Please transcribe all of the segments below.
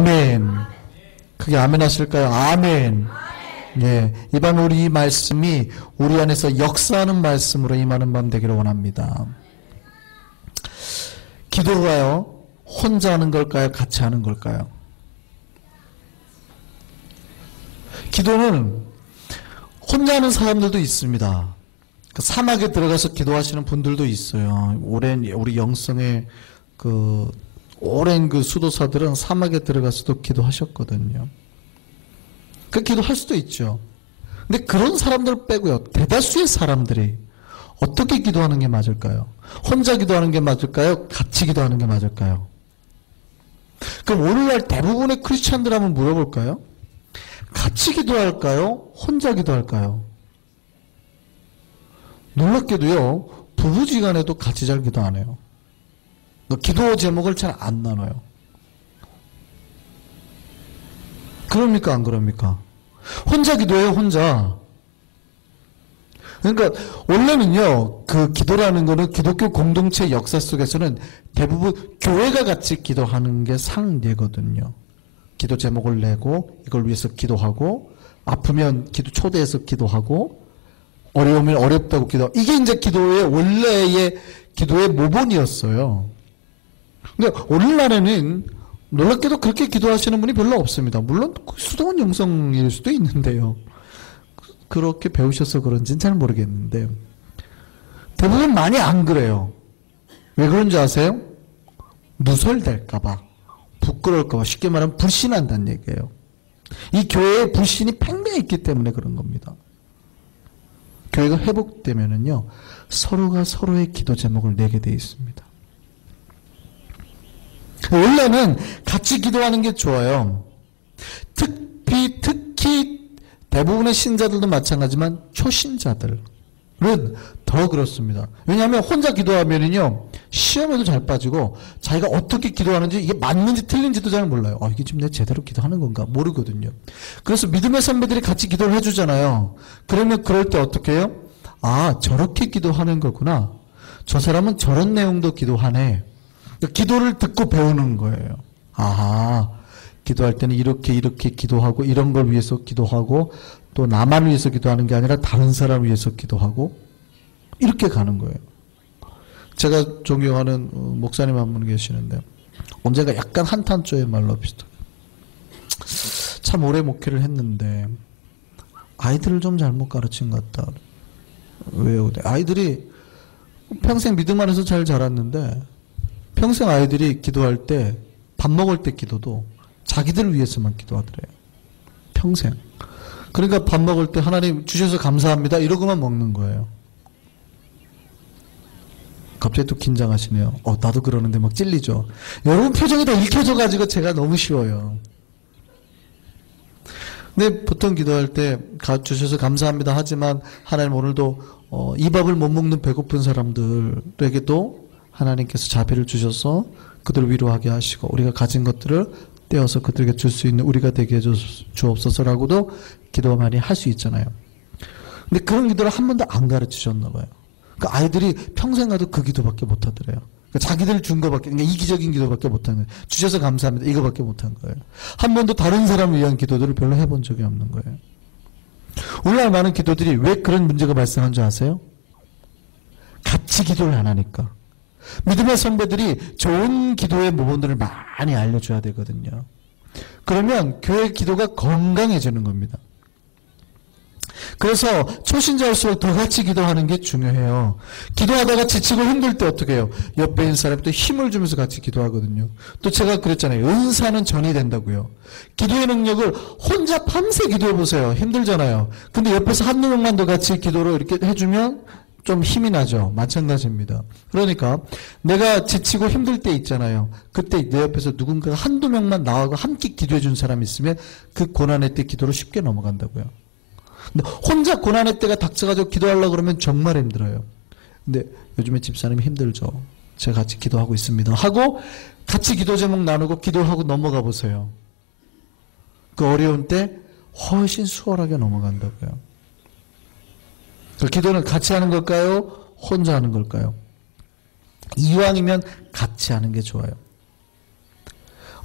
아멘. 그게 아멘 하실까요? 아멘. 예, 이 밤 우리 이 말씀이 우리 안에서 역사하는 말씀으로 임하는 밤 되기를 원합니다. 기도가요, 혼자 하는 걸까요? 같이 하는 걸까요? 기도는 혼자 하는 사람들도 있습니다. 그 사막에 들어가서 기도하시는 분들도 있어요. 오랜 우리 영성의 오랜 수도사들은 사막에 들어가서도 기도하셨거든요. 그 기도할 수도 있죠. 근데 그런 사람들 빼고요, 대다수의 사람들이 어떻게 기도하는 게 맞을까요? 혼자 기도하는 게 맞을까요? 같이 기도하는 게 맞을까요? 그럼 오늘날 대부분의 크리스찬들 한번 물어볼까요? 같이 기도할까요? 혼자 기도할까요? 놀랍게도요, 부부지간에도 같이 잘 기도 안 해요. 기도 제목을 잘 안 나눠요. 그럽니까 안 그럽니까? 혼자 기도해요, 혼자. 그러니까 원래는요, 그 기도라는 거는 기독교 공동체 역사 속에서는 대부분 교회가 같이 기도하는 게 상례거든요. 기도 제목을 내고 이걸 위해서 기도하고, 아프면 기도 초대해서 기도하고, 어려우면 어렵다고 기도하고, 이게 이제 기도의 원래의 기도의 모본이었어요. 근데 오늘날에는 놀랍게도 그렇게 기도하시는 분이 별로 없습니다. 물론 수동원 영성일 수도 있는데요. 그렇게 배우셔서 그런지는 잘 모르겠는데 대부분 많이 안 그래요. 왜 그런지 아세요? 누설될까봐, 부끄러울까봐, 쉽게 말하면 불신한다는 얘기예요. 이 교회에 불신이 팽배해 있기 때문에 그런 겁니다. 교회가 회복되면은요, 서로가 서로의 기도 제목을 내게 돼 있습니다. 원래는 같이 기도하는 게 좋아요. 특히 대부분의 신자들도 마찬가지지만 초신자들은 더 그렇습니다. 왜냐하면 혼자 기도하면은요, 시험에도 잘 빠지고 자기가 어떻게 기도하는지, 이게 맞는지 틀린지도 잘 몰라요. 이게 지금 내가 제대로 기도하는 건가 모르거든요. 그래서 믿음의 선배들이 같이 기도를 해주잖아요. 그러면 그럴 때 어떻게 해요? 저렇게 기도하는 거구나. 저 사람은 저런 내용도 기도하네. 기도를 듣고 배우는 거예요. 기도할 때는 이렇게 기도하고, 이런 걸 위해서 기도하고, 또 나만 위해서 기도하는 게 아니라 다른 사람을 위해서 기도하고, 이렇게 가는 거예요. 제가 존경하는 목사님 한 분 계시는데, 언젠가 약간 한탄조의 말로 비슷해요. 참 오래 목회를 했는데 아이들을 좀 잘못 가르친 것 같다. 왜요? 아이들이 평생 믿음 안에서 잘 자랐는데 평생 아이들이 기도할 때, 밥 먹을 때 기도도 자기들을 위해서만 기도하더래요. 평생. 그러니까 밥 먹을 때 하나님 주셔서 감사합니다 이러고만 먹는 거예요. 갑자기 또 긴장하시네요. 나도 그러는데 막 찔리죠. 여러분 표정이 다 읽혀져가지고 제가 너무 쉬워요. 근데 보통 기도할 때 주셔서 감사합니다 하지만, 하나님 오늘도 이 밥을 못 먹는 배고픈 사람들에게도 하나님께서 자비를 주셔서 그들을 위로하게 하시고, 우리가 가진 것들을 떼어서 그들에게 줄 수 있는 우리가 되게 해 주옵소서라고도 기도 많이 할 수 있잖아요. 근데 그런 기도를 한 번도 안 가르치셨나 봐요. 그러니까 아이들이 평생 가도 그 기도밖에 못 하더래요. 그러니까 자기들 준 거밖에, 그러니까 이기적인 기도밖에 못 한 거예요. 주셔서 감사합니다 이거밖에 못 한 거예요. 한 번도 다른 사람을 위한 기도들을 별로 해본 적이 없는 거예요. 오늘날 많은 기도들이 왜 그런 문제가 발생한 줄 아세요? 같이 기도를 안 하니까. 믿음의 선배들이 좋은 기도의 모본들을 많이 알려줘야 되거든요. 그러면 교회 기도가 건강해지는 겁니다. 그래서 초신자일수록 더 같이 기도하는 게 중요해요. 기도하다가 지치고 힘들 때 어떻게 해요? 옆에 있는 사람이 또 힘을 주면서 같이 기도하거든요. 또 제가 그랬잖아요. 은사는 전이 된다고요. 기도의 능력을 혼자 밤새 기도해보세요. 힘들잖아요. 근데 옆에서 한두 명만 더 같이 기도로 이렇게 해주면 좀 힘이 나죠. 마찬가지입니다. 그러니까 내가 지치고 힘들 때 있잖아요. 그때 내 옆에서 누군가가 한두 명만 나와서 함께 기도해 준 사람이 있으면 그 고난의 때 기도로 쉽게 넘어간다고요. 근데 혼자 고난의 때가 닥쳐가지고 기도하려고 그러면 정말 힘들어요. 근데 요즘에 집사님이 힘들죠. 제가 같이 기도하고 있습니다 하고 같이 기도 제목 나누고 기도하고 넘어가 보세요. 그 어려운 때 훨씬 수월하게 넘어간다고요. 그 기도는 같이 하는 걸까요? 혼자 하는 걸까요? 이왕이면 같이 하는 게 좋아요.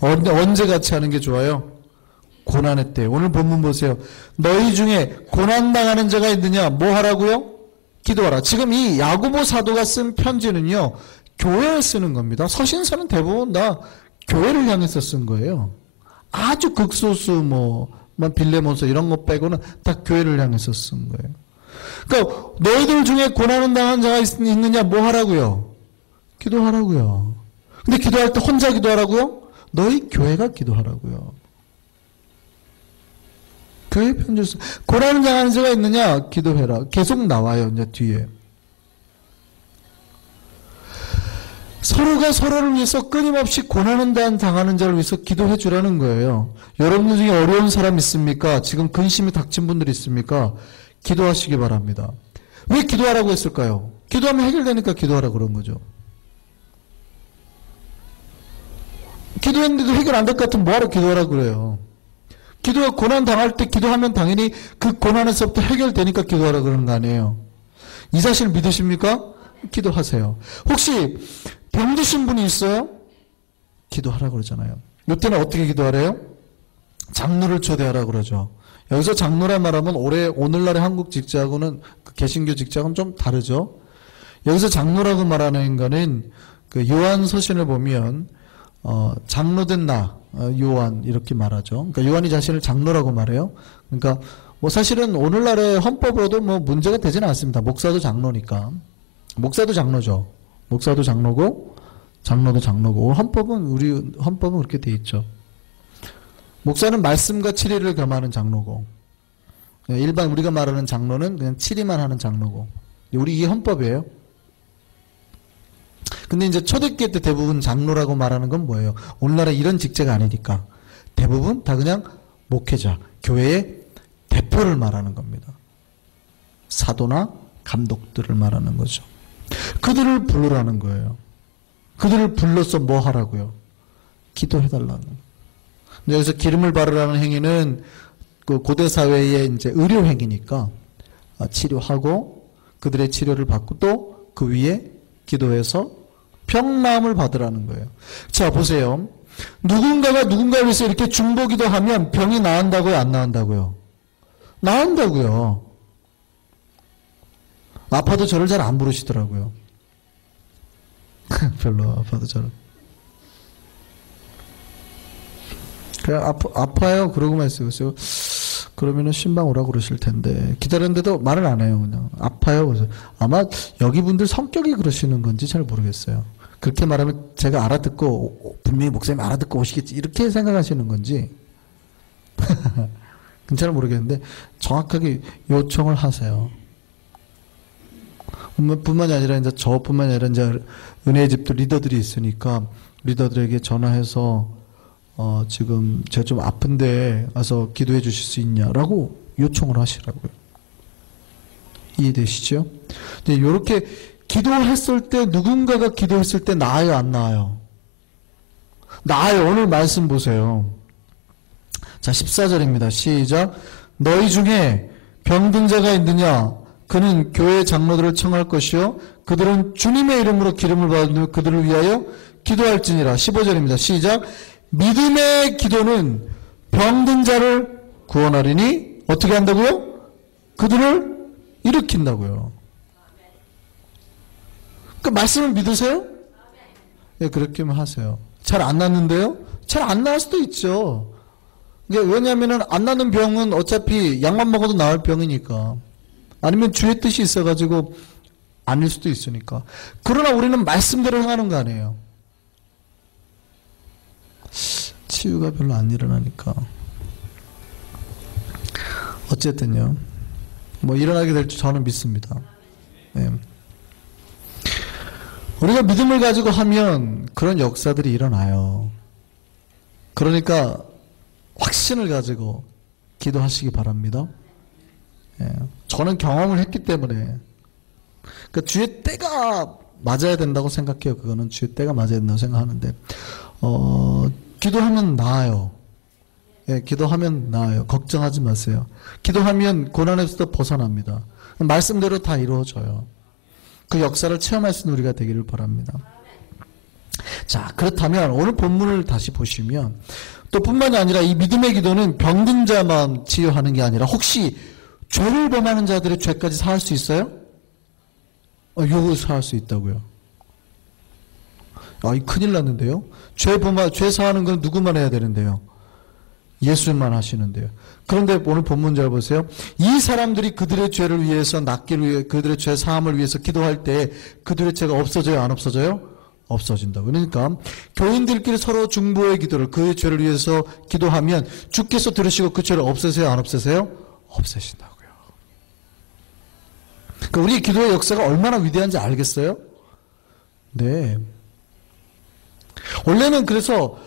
언제 같이 하는 게 좋아요? 고난의 때. 오늘 본문 보세요. 너희 중에 고난당하는 자가 있느냐? 뭐 하라고요? 기도하라. 지금 이 야고보 사도가 쓴 편지는요, 교회에 쓰는 겁니다. 서신서는 대부분 다 교회를 향해서 쓴 거예요. 아주 극소수 빌레몬서 이런 거 빼고는 다 교회를 향해서 쓴 거예요. 그러니까 너희들 중에 고난을 당한 자가 있느냐? 뭐 하라고요? 기도하라고요. 근데 기도할 때 혼자 기도하라고요? 너희 교회가 기도하라고요. 교회 편지를 써. 고난을 당하는 자가 있느냐? 기도해라. 계속 나와요, 이제 뒤에. 서로가 서로를 위해서 끊임없이 고난을 당하는 자를 위해서 기도해 주라는 거예요. 여러분 중에 어려운 사람 있습니까? 지금 근심이 닥친 분들 있습니까? 기도하시기 바랍니다. 왜 기도하라고 했을까요? 기도하면 해결되니까 기도하라고 그런 거죠. 기도했는데도 해결 안 될 것 같으면 뭐하러 기도하라고 그래요? 기도가 고난 당할 때 기도하면 당연히 그 고난에서부터 해결되니까 기도하라고 그러는 거 아니에요. 이 사실 믿으십니까? 기도하세요. 혹시 병드신 분이 있어요? 기도하라고 그러잖아요. 이때는 어떻게 기도하래요? 장로를 초대하라고 그러죠. 여기서 장로란 말하면 오늘날의 한국 직자하고는 개신교 직자하고는 좀 다르죠. 여기서 장로라고 말하는 거는 그 요한 서신을 보면 장로된 나 요한 이렇게 말하죠. 그러니까 요한이 자신을 장로라고 말해요. 그러니까 사실은 오늘날의 헌법으로도 문제가 되지는 않습니다. 목사도 장로니까. 목사도 장로죠. 목사도 장로고 장로도 장로고 우리 헌법은 그렇게 돼 있죠. 목사는 말씀과 치리를 겸하는 장로고 일반 우리가 말하는 장로는 그냥 치리만 하는 장로고 우리 이 헌법이에요. 근데 이제 초대교회 때 대부분 장로라고 말하는 건 뭐예요? 오늘날에 이런 직제가 아니니까 대부분 다 그냥 목회자, 교회의 대표를 말하는 겁니다. 사도나 감독들을 말하는 거죠. 그들을 부르라는 거예요. 그들을 불러서 뭐 하라고요? 기도해달라는. 여기서 기름을 바르라는 행위는 그 고대 사회의 이제 의료 행위니까 치료하고 그들의 치료를 받고 또 그 위에 기도해서 평나음을 받으라는 거예요. 자, 보세요. 누군가가 누군가를 위해서 이렇게 중보기도 하면 병이 나은다고요? 안 나은다고요? 나은다고요. 아파도 저를 잘 안 부르시더라고요. 별로 아파도 저를. 그냥 아파요. 그러고만 있어요. 그러면은 신방 오라고 그러실 텐데. 기다렸는데도 말을 안 해요. 그냥. 아파요. 그래서 아마 여기 분들 성격이 그러시는 건지 잘 모르겠어요. 그렇게 말하면 제가 알아듣고, 분명히 목사님 알아듣고 오시겠지. 이렇게 생각하시는 건지. 잘 모르겠는데, 정확하게 요청을 하세요. 뿐만이 아니라, 이제 저뿐만이 아니라, 이제 은혜의 집도 리더들이 있으니까, 리더들에게 전화해서, 지금 제가 좀 아픈데 와서 기도해 주실 수 있냐라고 요청을 하시라고요. 이해되시죠? 근데 이렇게 기도했을 때 누군가가 기도했을 때 나아요, 안 나아요? 나아요. 오늘 말씀 보세요. 자, 14절입니다. 시작. 너희 중에 병든 자가 있느냐? 그는 교회 장로들을 청할 것이요 그들은 주님의 이름으로 기름을 받으며 그들을 위하여 기도할지니라. 15절입니다. 시작. 믿음의 기도는 병든 자를 구원하리니 어떻게 한다고요? 그들을 일으킨다고요. 그 말씀을 믿으세요? 예, 그렇게만 하세요. 잘 안 낫는데요? 잘 안 나을 수도 있죠. 왜냐하면 안 나는 병은 어차피 약만 먹어도 나을 병이니까. 아니면 주의 뜻이 있어가지고 아닐 수도 있으니까. 그러나 우리는 말씀대로 행하는 거 아니에요. 치유가 별로 안 일어나니까. 어쨌든요. 일어나게 될 줄 저는 믿습니다. 네. 우리가 믿음을 가지고 하면 그런 역사들이 일어나요. 그러니까 확신을 가지고 기도하시기 바랍니다. 네. 저는 경험을 했기 때문에. 그러니까 주의 때가 맞아야 된다고 생각해요. 그거는 주의 때가 맞아야 된다고 생각하는데 기도하면 나아요. 예, 기도하면 나아요. 걱정하지 마세요. 기도하면 고난에서도 벗어납니다. 말씀대로 다 이루어져요. 그 역사를 체험할 수 있는 우리가 되기를 바랍니다. 자, 그렇다면 오늘 본문을 다시 보시면 또 뿐만이 아니라 이 믿음의 기도는 병든 자만 치유하는 게 아니라 혹시 죄를 범하는 자들의 죄까지 사할 수 있어요? 요걸 사할 수 있다고요. 이 큰일 났는데요. 죄 사하는 건 누구만 해야 되는데요? 예수만 하시는데요. 그런데 오늘 본문 잘 보세요. 이 사람들이 그들의 죄를 위해서 낫기를 위해 그들의 죄 사함을 위해서 기도할 때 그들의 죄가 없어져요? 안 없어져요? 없어진다. 그러니까 교인들끼리 서로 중보의 기도를 그의 죄를 위해서 기도하면 주께서 들으시고 그 죄를 없애세요? 안 없애세요? 없애신다고요. 그러니까 우리 기도의 역사가 얼마나 위대한지 알겠어요? 네. 원래는 그래서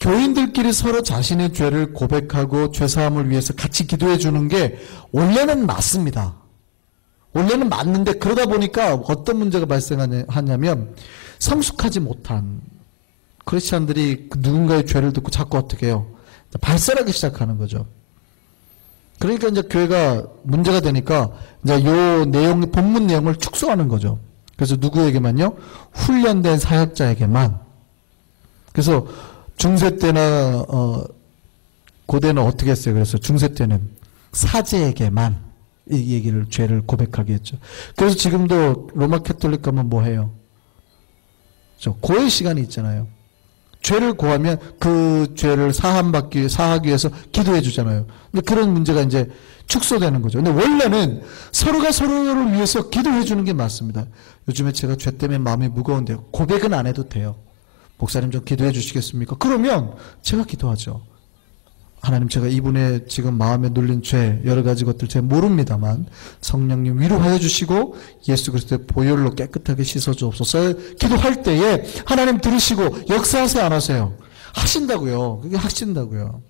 교인들끼리 서로 자신의 죄를 고백하고 죄사함을 위해서 같이 기도해 주는 게 원래는 맞습니다. 원래는 맞는데 그러다 보니까 어떤 문제가 발생하냐면 성숙하지 못한 크리스찬들이 누군가의 죄를 듣고 자꾸 어떻게 해요? 발설하기 시작하는 거죠. 그러니까 이제 교회가 문제가 되니까 이제 요 내용, 본문 내용을 축소하는 거죠. 그래서 누구에게만요? 훈련된 사역자에게만. 그래서 중세 때나 고대는 어떻게 했어요? 그래서 중세 때는 사제에게만 이 얘기를 죄를 고백하게 했죠. 그래서 지금도 로마 캐톨릭 가면 뭐 해요? 고의 시간이 있잖아요. 죄를 고하면 그 죄를 사하기 위해서 기도해 주잖아요. 근데 그런 문제가 이제 축소되는 거죠. 근데 원래는 서로가 서로를 위해서 기도해 주는 게 맞습니다. 요즘에 제가 죄 때문에 마음이 무거운데요. 고백은 안 해도 돼요. 목사님 좀 기도해 주시겠습니까? 그러면 제가 기도하죠. 하나님, 제가 이분의 지금 마음에 눌린 죄 여러 가지 것들 제가 모릅니다만 성령님 위로하여 주시고 예수 그리스도의 보혈로 깨끗하게 씻어 주옵소서. 기도할 때에 하나님 들으시고 역사하세요, 안 하세요? 하신다고요. 그게 하신다고요.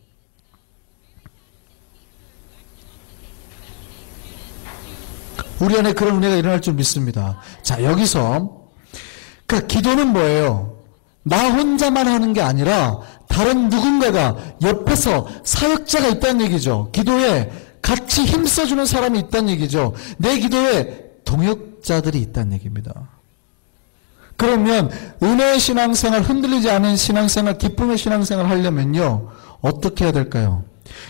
우리 안에 그런 은혜가 일어날 줄 믿습니다. 자, 여기서 그러니까 기도는 뭐예요? 나 혼자만 하는 게 아니라 다른 누군가가 옆에서 사역자가 있다는 얘기죠. 기도에 같이 힘써주는 사람이 있다는 얘기죠. 내 기도에 동역자들이 있다는 얘기입니다. 그러면 은혜의 신앙생활, 흔들리지 않은 신앙생활, 기쁨의 신앙생활 하려면요, 어떻게 해야 될까요?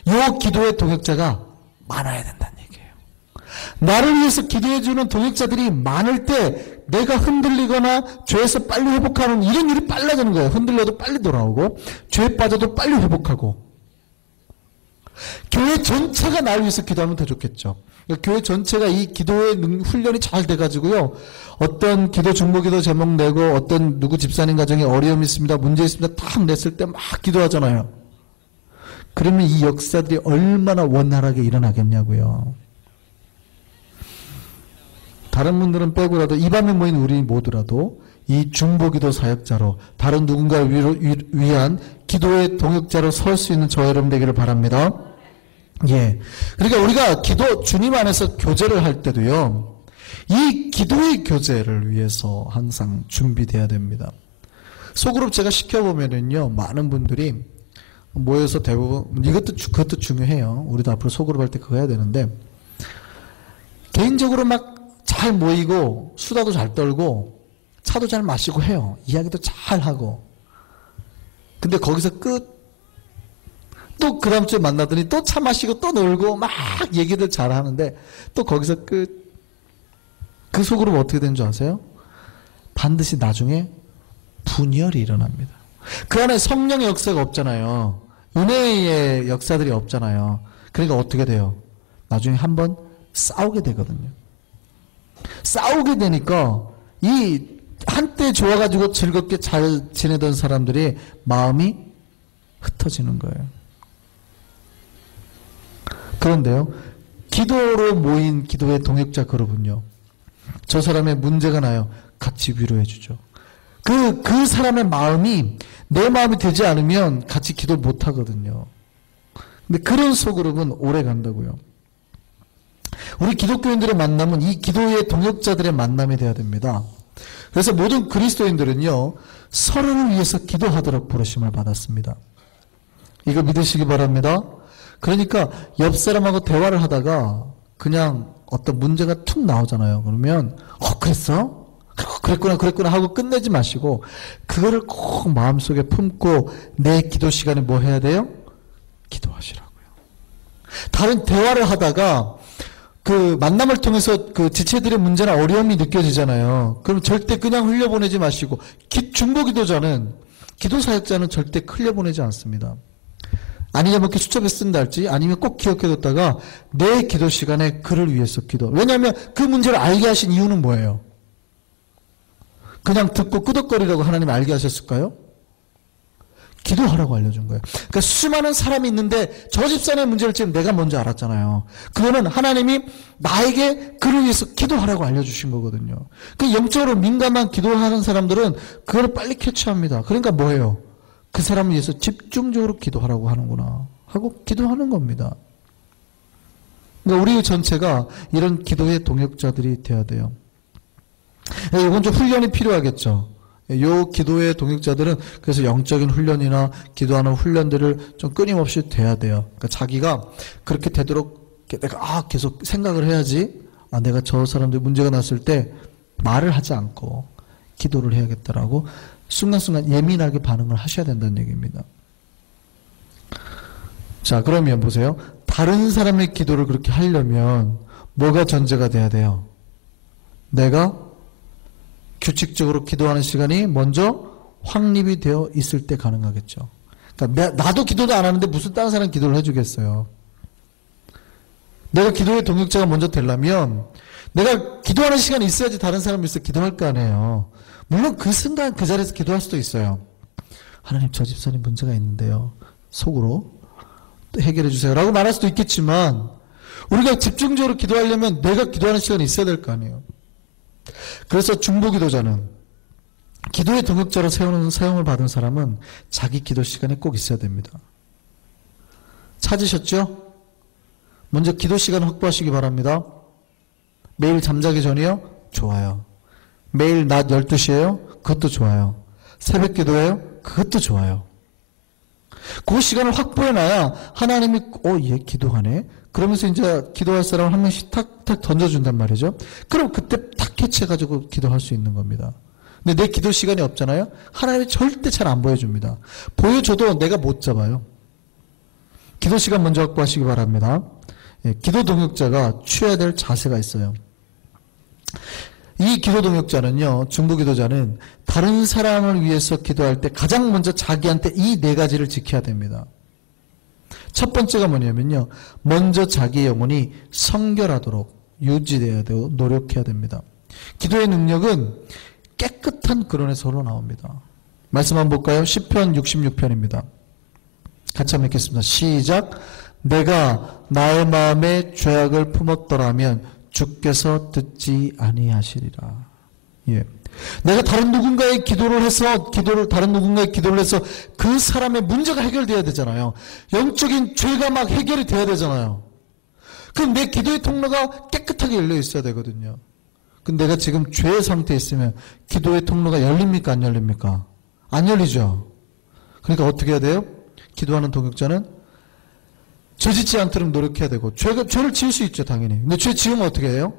이 기도의 동역자가 많아야 된다는 얘기예요. 나를 위해서 기도해주는 동역자들이 많을 때 내가 흔들리거나 죄에서 빨리 회복하는 이런 일이 빨라지는 거예요. 흔들려도 빨리 돌아오고 죄에 빠져도 빨리 회복하고. 교회 전체가 나를 위해서 기도하면 더 좋겠죠. 그러니까 교회 전체가 이 기도의 훈련이 잘 돼가지고요, 어떤 기도 중보기도 제목 내고 어떤 누구 집사님 가정에 어려움이 있습니다, 문제 있습니다 딱 냈을 때 막 기도하잖아요. 그러면 이 역사들이 얼마나 원활하게 일어나겠냐고요. 다른 분들은 빼고라도 이 밤에 모인 우리 모두라도 이 중보기도 사역자로 다른 누군가를 위한 기도의 동역자로 설 수 있는 저와 여러분 되기를 바랍니다. 예. 그러니까 우리가 기도 주님 안에서 교제를 할 때도요, 이 기도의 교제를 위해서 항상 준비돼야 됩니다. 소그룹 제가 시켜보면은요, 많은 분들이 모여서 대부분 그것도 중요해요. 우리도 앞으로 소그룹 할 때 그거 해야 되는데, 개인적으로 막 잘 모이고 수다도 잘 떨고 차도 잘 마시고 해요. 이야기도 잘 하고. 근데 거기서 또 그 다음 주에 만나더니 또 차 마시고 또 놀고 막 얘기들 잘 하는데 또 거기서 그 속으로 어떻게 되는 줄 아세요? 반드시 나중에 분열이 일어납니다. 그 안에 성령의 역사가 없잖아요. 은혜의 역사들이 없잖아요. 그러니까 어떻게 돼요? 나중에 한번 싸우게 되거든요. 싸우게 되니까 이 한때 좋아가지고 즐겁게 잘 지내던 사람들이 마음이 흩어지는 거예요. 그런데요, 기도로 모인 기도의 동역자 그룹은요, 저 사람의 문제가 나요, 같이 위로해 주죠. 그 사람의 마음이 내 마음이 되지 않으면 같이 기도를 못 하거든요. 근데 그런 소그룹은 오래 간다고요. 우리 기독교인들의 만남은 이 기도의 동역자들의 만남이 되어야 됩니다. 그래서 모든 그리스도인들은요, 서로를 위해서 기도하도록 부르심을 받았습니다. 이거 믿으시기 바랍니다. 그러니까 옆 사람하고 대화를 하다가 그냥 어떤 문제가 툭 나오잖아요. 그러면 그랬어? 그랬구나 하고 끝내지 마시고 그거를 꼭 마음속에 품고 내 기도 시간에 뭐 해야 돼요? 기도하시라고요. 다른 대화를 하다가 그 만남을 통해서 그 지체들의 문제나 어려움이 느껴지잖아요. 그럼 절대 그냥 흘려보내지 마시고 중보기도자는 기도 사역자는 절대 흘려보내지 않습니다. 아니면 이렇게 수첩에 쓴다 할지 아니면 꼭 기억해뒀다가 내 기도 시간에 그를 위해서 기도. 왜냐하면 그 문제를 알게 하신 이유는 뭐예요? 그냥 듣고 끄덕거리라고 하나님 알게 하셨을까요? 기도하라고 알려준 거예요. 그러니까 수많은 사람이 있는데 저 집사의 문제를 지금 내가 먼저 알았잖아요. 그거는 하나님이 나에게 그를 위해서 기도하라고 알려주신 거거든요. 그 영적으로 민감한 기도하는 사람들은 그걸 빨리 캐치합니다. 그러니까 뭐예요? 그 사람을 위해서 집중적으로 기도하라고 하는구나 하고 기도하는 겁니다. 그러니까 우리 전체가 이런 기도의 동역자들이 돼야 돼요. 이건 좀 훈련이 필요하겠죠. 요 기도의 동역자들은 그래서 영적인 훈련이나 기도하는 훈련들을 좀 끊임없이 돼야 돼요. 그러니까 자기가 그렇게 되도록 내가 계속 생각을 해야지. 내가 저 사람들 문제가 났을 때 말을 하지 않고 기도를 해야겠다라고 순간순간 예민하게 반응을 하셔야 된다는 얘기입니다. 자, 그러면 보세요. 다른 사람의 기도를 그렇게 하려면 뭐가 전제가 돼야 돼요? 내가 규칙적으로 기도하는 시간이 먼저 확립이 되어 있을 때 가능하겠죠. 그러니까 나도 기도도 안 하는데 무슨 다른 사람 기도를 해주겠어요. 내가 기도의 동역자가 먼저 되려면 내가 기도하는 시간이 있어야지 다른 사람이 있어 기도할 거 아니에요. 물론 그 순간 그 자리에서 기도할 수도 있어요. 하나님 저 집사님 문제가 있는데요. 속으로 해결해 주세요 라고 말할 수도 있겠지만 우리가 집중적으로 기도하려면 내가 기도하는 시간이 있어야 될 거 아니에요. 그래서 중보기도자는 기도의 동역자로 사용을 받은 사람은 자기 기도 시간에 꼭 있어야 됩니다. 찾으셨죠? 먼저 기도 시간 확보하시기 바랍니다. 매일 잠자기 전이요? 좋아요. 매일 낮 12시에요? 그것도 좋아요. 새벽 기도예요? 그것도 좋아요. 그 시간을 확보해놔야 하나님이 얘 기도하네? 그러면서 이제 기도할 사람을 한 명씩 탁탁 던져준단 말이죠. 그럼 그때 탁 캐치해가지고 기도할 수 있는 겁니다. 근데 내 기도 시간이 없잖아요. 하나님이 절대 잘 안 보여줍니다. 보여줘도 내가 못 잡아요. 기도 시간 먼저 확보하시기 바랍니다. 기도 동역자가 취해야 될 자세가 있어요. 이 기도 동역자는요, 중보기도자는 다른 사람을 위해서 기도할 때 가장 먼저 자기한테 이 네 가지를 지켜야 됩니다. 첫 번째가 뭐냐면요, 먼저 자기 영혼이 성결하도록 유지되어야 되고 노력해야 됩니다. 기도의 능력은 깨끗한 근원에서 나옵니다. 말씀 한번 볼까요? 시편 66편입니다. 같이 한번 읽겠습니다. 시작. 내가 나의 마음에 죄악을 품었더라면 주께서 듣지 아니하시리라. 예. 내가 다른 누군가의 기도를 해서 그 사람의 문제가 해결돼야 되잖아요. 영적인 죄가 막 해결이 돼야 되잖아요. 그럼 내 기도의 통로가 깨끗하게 열려 있어야 되거든요. 근데 내가 지금 죄의 상태에 있으면 기도의 통로가 열립니까? 안 열립니까? 안 열리죠. 그러니까 어떻게 해야 돼요? 기도하는 동역자는 죄 짓지 않도록 노력해야 되고, 죄를 지을 수 있죠, 당연히. 근데 죄 지으면 어떻게 해요?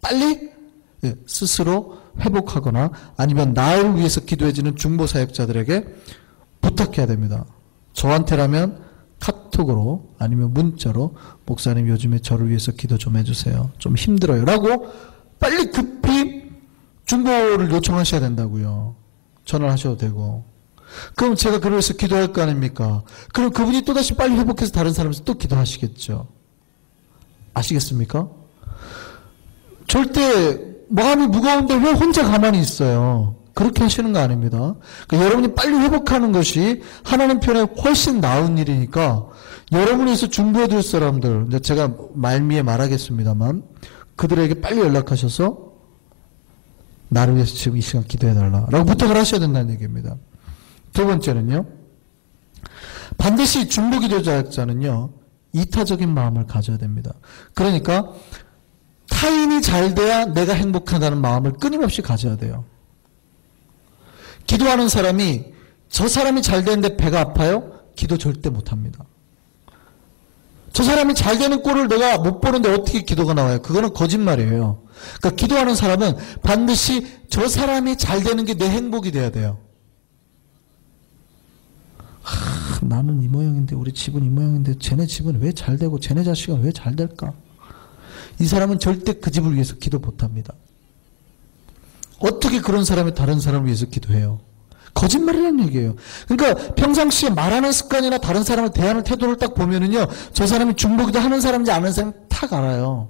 빨리 스스로 회복하거나 아니면 나를 위해서 기도해주는 중보사역자들에게 부탁해야 됩니다. 저한테라면 카톡으로 아니면 문자로 목사님 요즘에 저를 위해서 기도 좀 해주세요. 좀 힘들어요. 라고 빨리 급히 중보를 요청하셔야 된다고요. 전화를 하셔도 되고. 그럼 제가 그를 위해서 기도할 거 아닙니까? 그럼 그분이 또다시 빨리 회복해서 다른 사람에서 또 기도하시겠죠. 아시겠습니까? 절대 마음이 무거운데 왜 혼자 가만히 있어요? 그렇게 하시는 거 아닙니다. 그러니까 여러분이 빨리 회복하는 것이 하나님 편에 훨씬 나은 일이니까 여러분이 위해서 중보해 줄 사람들, 이제 제가 말미에 말하겠습니다만 그들에게 빨리 연락하셔서 나를 위해서 지금 이 시간 기도해달라 라고 부탁을 하셔야 된다는 얘기입니다. 두 번째는요, 반드시 중보기도자는요 이타적인 마음을 가져야 됩니다. 그러니까 타인이 잘 돼야 내가 행복하다는 마음을 끊임없이 가져야 돼요. 기도하는 사람이 저 사람이 잘 되는데 배가 아파요? 기도 절대 못합니다. 저 사람이 잘 되는 꼴을 내가 못 보는데 어떻게 기도가 나와요? 그거는 거짓말이에요. 그러니까 기도하는 사람은 반드시 저 사람이 잘 되는 게 내 행복이 돼야 돼요. 나는 이 모양인데, 우리 집은 이 모양인데, 쟤네 집은 왜 잘 되고 쟤네 자식은 왜 잘 될까? 이 사람은 절대 그 집을 위해서 기도 못합니다. 어떻게 그런 사람이 다른 사람을 위해서 기도해요? 거짓말이라는 얘기예요. 그러니까 평상시에 말하는 습관이나 다른 사람을 대하는 태도를 딱 보면은요, 저 사람이 중보기도 하는 사람인지 아는 사람이 탁 알아요.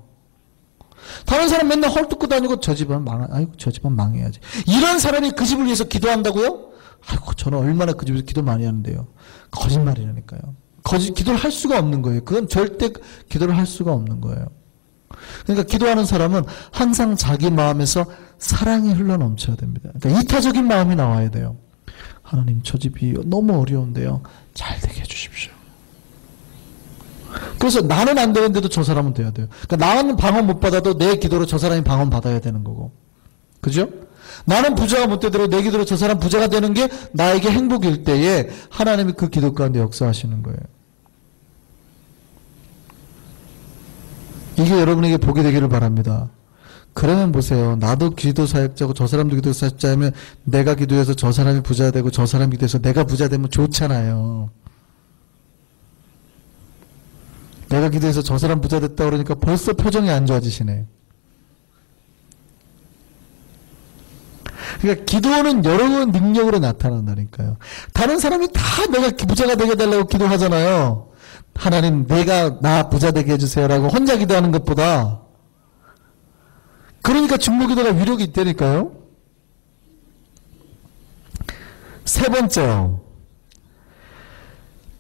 다른 사람 맨날 헐뜯고 다니고 저 집은 아이고 저 집은 망해야지. 이런 사람이 그 집을 위해서 기도한다고요? 아이고 저는 얼마나 그 집에서 기도 많이 하는데요. 거짓말이라니까요. 기도를 할 수가 없는 거예요. 그건 절대 기도를 할 수가 없는 거예요. 그러니까 기도하는 사람은 항상 자기 마음에서 사랑이 흘러넘쳐야 됩니다. 그러니까 이타적인 마음이 나와야 돼요. 하나님 저 집이 너무 어려운데요. 잘 되게 해주십시오. 그래서 나는 안 되는데도 저 사람은 돼야 돼요. 그러니까 나는 방언 못 받아도 내 기도로 저 사람이 방언 받아야 되는 거고. 그죠? 나는 부자가 못 되더라도 내 기도로 저 사람 부자가 되는 게 나에게 행복일 때에 하나님이 그 기도 가운데 역사하시는 거예요. 이게 여러분에게 복이 되기를 바랍니다. 그러면 보세요. 나도 기도 사역자고 저 사람도 기도 사역자면 내가 기도해서 저 사람이 부자 되고 저 사람이 기도해서 내가 부자 되면 좋잖아요. 내가 기도해서 저 사람 부자 됐다 그러니까 벌써 표정이 안 좋아지시네. 그러니까 기도는 여러 능력으로 나타난다니까요. 다른 사람이 다 내가 부자가 되게 해달라고 기도하잖아요. 하나님 내가 나 부자 되게 해주세요라고 혼자 기도하는 것보다. 그러니까 중보기도가 위력이 있다니까요. 세 번째요.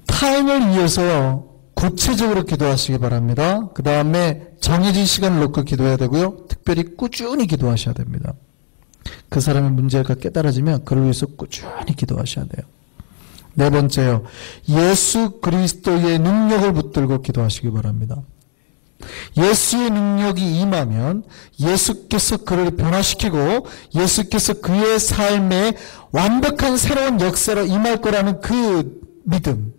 타인을 위해서 구체적으로 기도하시기 바랍니다. 그 다음에 정해진 시간을 놓고 기도해야 되고요. 특별히 꾸준히 기도하셔야 됩니다. 그 사람의 문제가 깨달아지면 그를 위해서 꾸준히 기도하셔야 돼요. 네 번째요. 예수 그리스도의 능력을 붙들고 기도하시기 바랍니다. 예수의 능력이 임하면 예수께서 그를 변화시키고 예수께서 그의 삶에 완벽한 새로운 역사로 임할 거라는 그 믿음,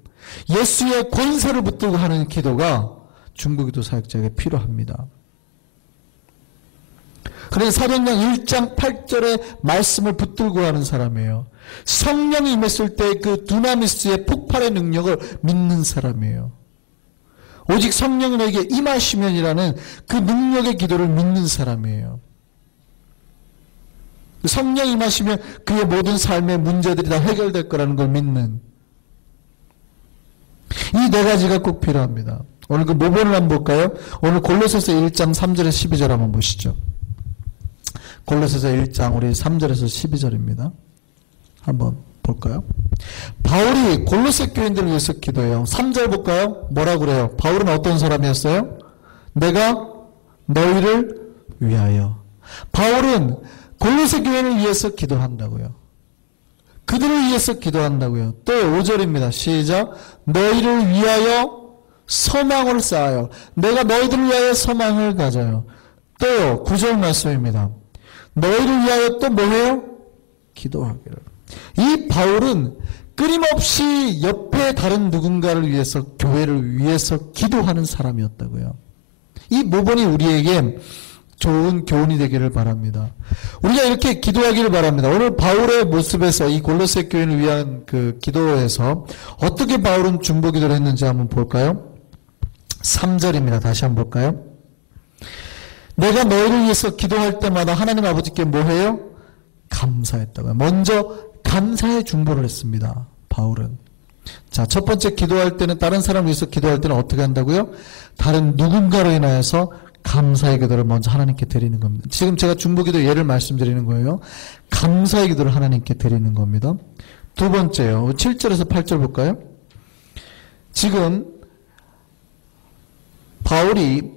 예수의 권세를 붙들고 하는 기도가 중보기도 사역자에게 필요합니다. 그래서 사도행전 1장 8절의 말씀을 붙들고 하는 사람이에요. 성령이 임했을 때 그 두나미스의 폭발의 능력을 믿는 사람이에요. 오직 성령에게 임하시면이라는 그 능력의 기도를 믿는 사람이에요. 성령 임하시면 그의 모든 삶의 문제들이 다 해결될 거라는 걸 믿는 이 네 가지가 꼭 필요합니다. 오늘 그 모본을 한번 볼까요? 오늘 골로새서 1장 3절에서 12절 한번 보시죠. 골로새서 1장 우리 3절에서 12절입니다. 한번 볼까요? 바울이 골로새 교인들을 위해서 기도해요. 3절 볼까요? 뭐라고 그래요? 바울은 어떤 사람이었어요? 내가 너희를 위하여. 바울은 골로새 교인을 위해서 기도한다고요. 그들을 위해서 기도한다고요. 또 5절입니다. 시작. 너희를 위하여 소망을 쌓아요. 내가 너희들을 위하여 소망을 가져요. 또 9절 말씀입니다. 너희를 위하여 또 뭐해요? 기도하기를. 이 바울은 끊임없이 옆에 다른 누군가를 위해서 교회를 위해서 기도하는 사람이었다고요. 이 모본이 우리에게 좋은 교훈이 되기를 바랍니다. 우리가 이렇게 기도하기를 바랍니다. 오늘 바울의 모습에서 이 골로새 교인을 위한 그 기도에서 어떻게 바울은 중보기도를 했는지 한번 볼까요? 3절입니다. 다시 한번 볼까요? 내가 너희를 위해서 기도할 때마다 하나님 아버지께 뭐 해요? 감사했다고요. 먼저 감사의 중보를 했습니다. 바울은. 자, 첫 번째 기도할 때는 다른 사람을 위해서 기도할 때는 어떻게 한다고요? 다른 누군가로 인하여서 감사의 기도를 먼저 하나님께 드리는 겁니다. 지금 제가 중보기도 예를 말씀드리는 거예요. 감사의 기도를 하나님께 드리는 겁니다. 두 번째요. 7절에서 8절 볼까요? 지금 바울이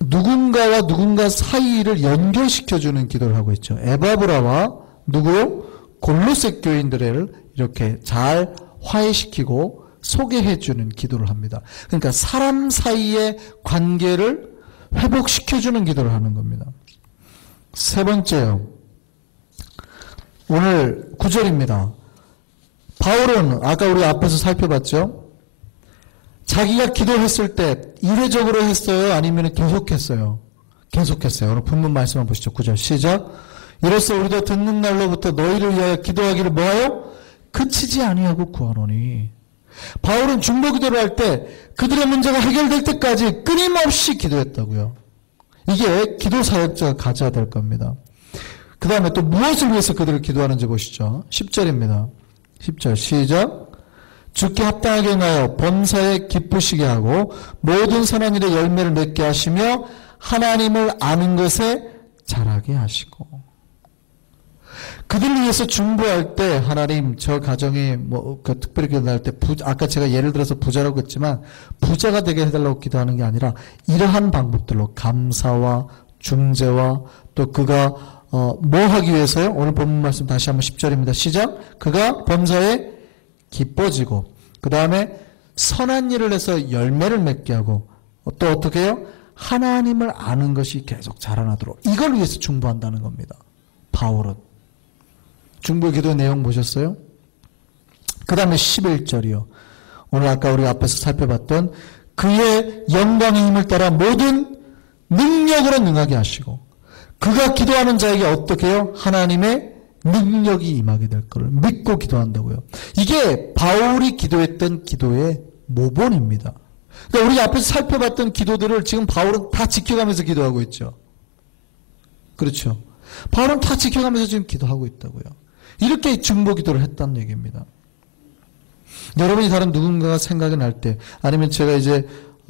누군가와 누군가 사이를 연결시켜주는 기도를 하고 있죠. 에바브라와 누구요? 골로새 교인들을 이렇게 잘 화해시키고 소개해주는 기도를 합니다. 그러니까 사람 사이의 관계를 회복시켜주는 기도를 하는 겁니다. 세 번째요. 오늘 9절입니다. 바울은 아까 우리 앞에서 살펴봤죠. 자기가 기도했을 때 이례적으로 했어요? 아니면 계속했어요? 계속했어요. 오늘 본문 말씀 한번 보시죠. 9절 시작. 이로써 우리도 듣는 날로부터 너희를 위하여 기도하기를 뭐하여? 그치지 아니하고 구하노니. 바울은 중보 기도를 할 때 그들의 문제가 해결될 때까지 끊임없이 기도했다고요. 이게 기도 사역자가 가져야 될 겁니다. 그 다음에 또 무엇을 위해서 그들을 기도하는지 보시죠. 10절입니다. 10절 시작. 주께 합당하게 행하여 범사에 기쁘시게 하고 모든 선한 일에 열매를 맺게 하시며 하나님을 아는 것에 자라게 하시고. 그들을 위해서 중보할 때 하나님 저 가정이 특별히 기도할 때 아까 제가 예를 들어서 부자라고 했지만 부자가 되게 해달라고 기도하는 게 아니라 이러한 방법들로 감사와 중재와 또 그가 뭐 하기 위해서요? 오늘 본문 말씀 다시 한번 10절입니다. 시작. 그가 범사에 기뻐지고 그 다음에 선한 일을 해서 열매를 맺게 하고 또 어떻게 해요? 하나님을 아는 것이 계속 자라나도록 이걸 위해서 중보한다는 겁니다. 바울은. 중보 기도의 내용 보셨어요? 그 다음에 11절이요. 오늘 아까 우리 앞에서 살펴봤던 그의 영광의 힘을 따라 모든 능력으로 능하게 하시고 그가 기도하는 자에게 어떻게 해요? 하나님의 능력이 임하게 될 것을 믿고 기도한다고요. 이게 바울이 기도했던 기도의 모본입니다. 그러니까 우리 앞에서 살펴봤던 기도들을 지금 바울은 다 지켜가면서 기도하고 있죠. 그렇죠. 바울은 다 지켜가면서 지금 기도하고 있다고요. 이렇게 중보 기도를 했다는 얘기입니다. 여러분이 다른 누군가가 생각이 날 때 아니면 제가 이제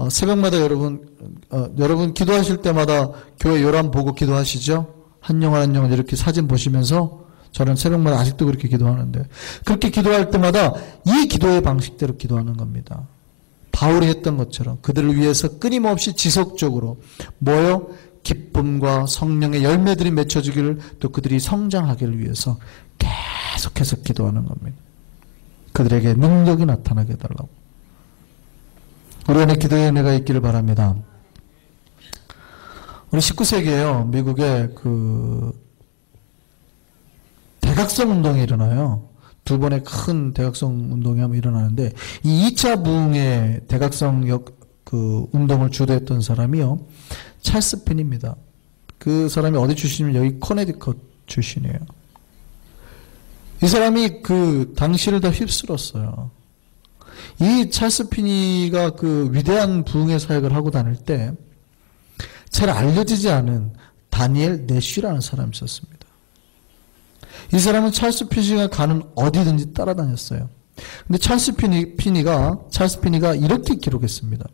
새벽마다 여러분 기도하실 때마다 교회 요람 보고 기도하시죠? 한 영혼 한 영혼 이렇게 사진 보시면서 저는 새벽마다 아직도 그렇게 기도하는데 그렇게 기도할 때마다 이 기도의 방식대로 기도하는 겁니다. 바울이 했던 것처럼 그들을 위해서 끊임없이 지속적으로 뭐요? 기쁨과 성령의 열매들이 맺혀지기를 또 그들이 성장하기를 위해서 계속해서 기도하는 겁니다. 그들에게 능력이 나타나게 해달라고. 우리 안에 기도의 은혜가 있기를 바랍니다. 우리 19세기에요. 미국에 대각성 운동이 일어나요. 두 번의 큰 대각성 운동이 한번 일어나는데 이 2차 부흥의 대각성 운동을 주도했던 사람이요. 찰스 핀입니다. 그 사람이 어디 출신이면 여기 코네티컷 출신이에요. 이 사람이 그 당시를 다 휩쓸었어요. 이 찰스 피니가 그 위대한 부흥의 사역을 하고 다닐 때 잘 알려지지 않은 다니엘 내쉬라는 사람이 있었습니다. 이 사람은 찰스 피니가 가는 어디든지 따라다녔어요. 근데 찰스 피니가 이렇게 기록했습니다.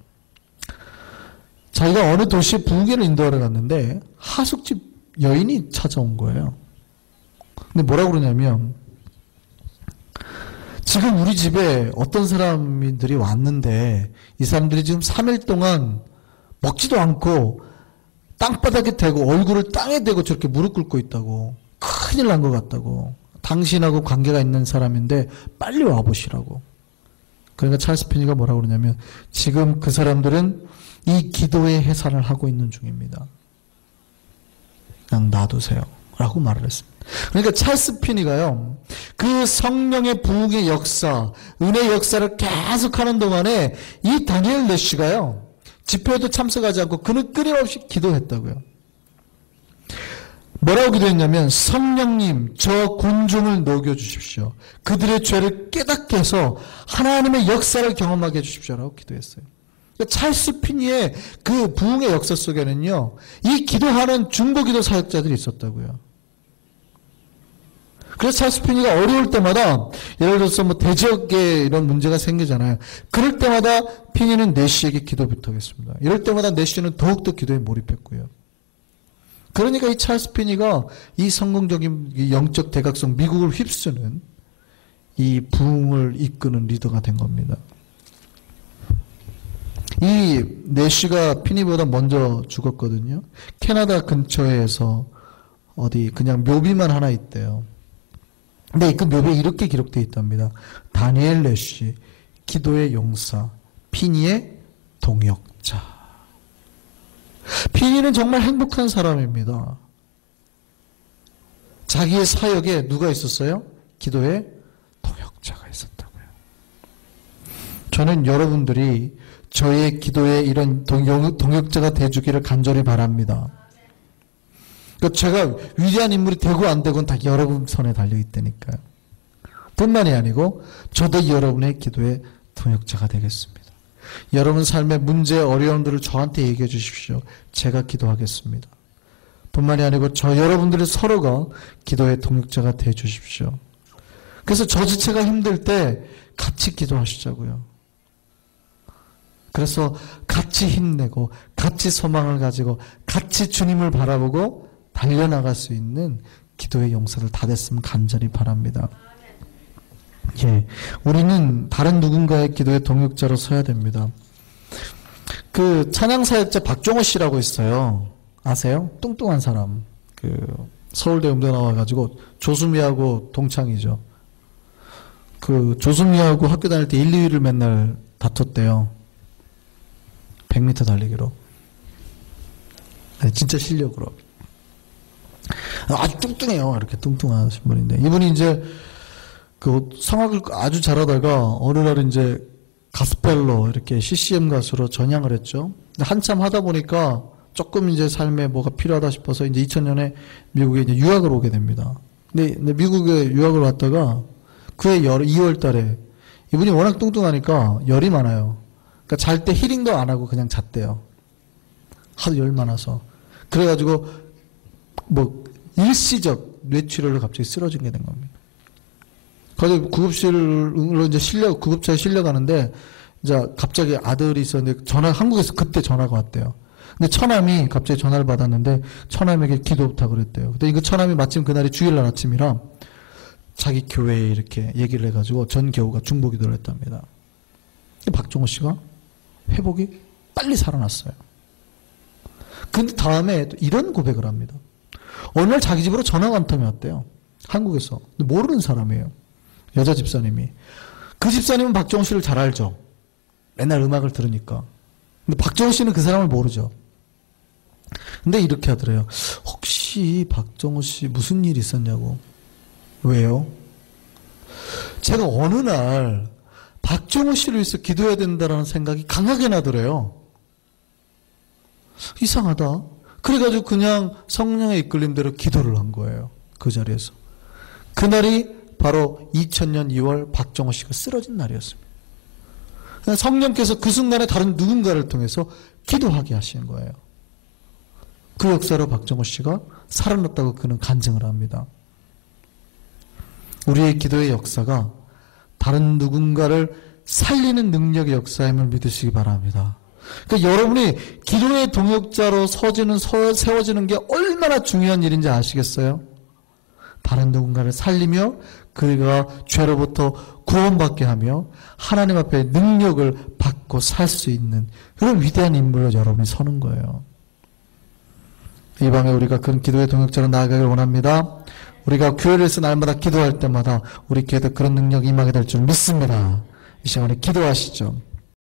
자기가 어느 도시에 부흥회를 인도하러 갔는데 하숙집 여인이 찾아온 거예요. 근데 뭐라고 그러냐면 지금 우리 집에 어떤 사람들이 왔는데 이 사람들이 지금 3일 동안 먹지도 않고 땅바닥에 대고 얼굴을 땅에 대고 저렇게 무릎 꿇고 있다고. 큰일 난 것 같다고. 당신하고 관계가 있는 사람인데 빨리 와보시라고. 그러니까 찰스 피니가 뭐라고 그러냐면 지금 그 사람들은 이 기도의 해산을 하고 있는 중입니다. 그냥 놔두세요. 라고 말을 했습니다. 그러니까 찰스 피니가요. 그 성령의 부흥의 역사, 은혜의 역사를 계속하는 동안에 이 다니엘 내쉬가요. 집회에도 참석하지 않고 그는 끊임없이 기도했다고요. 뭐라고 기도했냐면 성령님 저 군중을 녹여주십시오. 그들의 죄를 깨닫게 해서 하나님의 역사를 경험하게 해주십시오라고 기도했어요. 그러니까 찰스 피니의 그 부흥의 역사 속에는요. 이 기도하는 중보기도 사역자들이 있었다고요. 그래서 찰스 피니가 어려울 때마다 예를 들어서 뭐 대지역에 이런 문제가 생기잖아요. 그럴 때마다 피니는 내쉬에게 기도 부탁했습니다. 이럴 때마다 내쉬는 더욱더 기도에 몰입했고요. 그러니까 이 찰스 피니가 이 성공적인 영적 대각성 미국을 휩쓰는 이 부흥을 이끄는 리더가 된 겁니다. 이 내쉬가 피니보다 먼저 죽었거든요. 캐나다 근처에서 어디 그냥 묘비만 하나 있대요. 근데 그 묘비에 이렇게 기록되어 있답니다. 다니엘 내쉬, 기도의 용사, 피니의 동역자. 피니는 정말 행복한 사람입니다. 자기의 사역에 누가 있었어요? 기도의 동역자가 있었다고요. 저는 여러분들이 저의 기도에 이런 동역자가 되주기를 간절히 바랍니다. 그러니까 제가 위대한 인물이 되고 안 되고는 다 여러분 손에 달려있다니까요. 뿐만이 아니고 저도 여러분의 기도의 동역자가 되겠습니다. 여러분 삶의 문제, 어려움들을 저한테 얘기해 주십시오. 제가 기도하겠습니다. 뿐만이 아니고 저 여러분들의 서로가 기도의 동역자가 되어 주십시오. 그래서 저 지체가 힘들 때 같이 기도하시자고요. 그래서 같이 힘내고 같이 소망을 가지고 같이 주님을 바라보고 달려나갈 수 있는 기도의 용사들 다 됐으면 간절히 바랍니다. 예, 우리는 다른 누군가의 기도의 동역자로 서야 됩니다. 그 찬양사역자 박종호 씨라고 있어요. 아세요? 뚱뚱한 사람. 그 서울대 음대 나와가지고 조수미하고 동창이죠. 그 조수미하고 학교 다닐 때 1, 2위를 맨날 다퉜대요. 100m 달리기로. 아니, 진짜 실력으로. 아주 뚱뚱해요. 이렇게 뚱뚱하신 분인데. 이분이 이제 그 성악을 아주 잘하다가 어느 날 이제 가스펠로 이렇게 CCM 가수로 전향을 했죠. 한참 하다 보니까 조금 이제 삶에 뭐가 필요하다 싶어서 이제 2000년에 미국에 이제 유학을 오게 됩니다. 근데 미국에 유학을 왔다가 그해 2월 달에 이분이 워낙 뚱뚱하니까 열이 많아요. 그러니까 잘 때 힐링도 안 하고 그냥 잤대요. 하도 열 많아서. 그래가지고 뭐 일시적 뇌출혈로 갑자기 쓰러지게 된 겁니다. 그래서 구급실로 이제 구급차에 실려가는데 이제 갑자기 아들이 있었는데 한국에서 그때 전화가 왔대요. 근데 처남이 갑자기 전화를 받았는데 처남에게 기도 부탁을 했대요. 근데 이거 처남이 마침 그날이 주일날 아침이라 자기 교회에 이렇게 얘기를 해가지고 전 교우가 중보 기도를 했답니다. 박종호 씨가 회복이 빨리 살아났어요. 근데 다음에 또 이런 고백을 합니다. 어느 날 자기 집으로 전화가 한 통이 왔대요. 한국에서. 근데 모르는 사람이에요. 여자 집사님이. 그 집사님은 박종호 씨를 잘 알죠. 맨날 음악을 들으니까. 근데 박종호 씨는 그 사람을 모르죠. 근데 이렇게 하더래요. 혹시 박종호 씨 무슨 일 있었냐고. 왜요? 제가 어느 날 박종호 씨를 위해서 기도해야 된다는 생각이 강하게 나더래요. 이상하다. 그래가지고 그냥 성령의 이끌림대로 기도를 한 거예요. 그 자리에서. 그날이 바로 2000년 2월 박종호 씨가 쓰러진 날이었습니다. 성령께서 그 순간에 다른 누군가를 통해서 기도하게 하시는 거예요. 그 역사로 박종호 씨가 살아났다고 그는 간증을 합니다. 우리의 기도의 역사가 다른 누군가를 살리는 능력의 역사임을 믿으시기 바랍니다. 그러니까 여러분이 기도의 동역자로 세워지는 게 얼마나 중요한 일인지 아시겠어요? 다른 누군가를 살리며 그가 죄로부터 구원받게 하며 하나님 앞에 능력을 받고 살 수 있는 그런 위대한 인물로 여러분이 서는 거예요. 이 밤에 우리가 그런 기도의 동역자로 나아가길 원합니다. 우리가 교회에서 날마다 기도할 때마다 우리 교회도 그런 능력이 임하게 될 줄 믿습니다. 이 시간에 기도하시죠.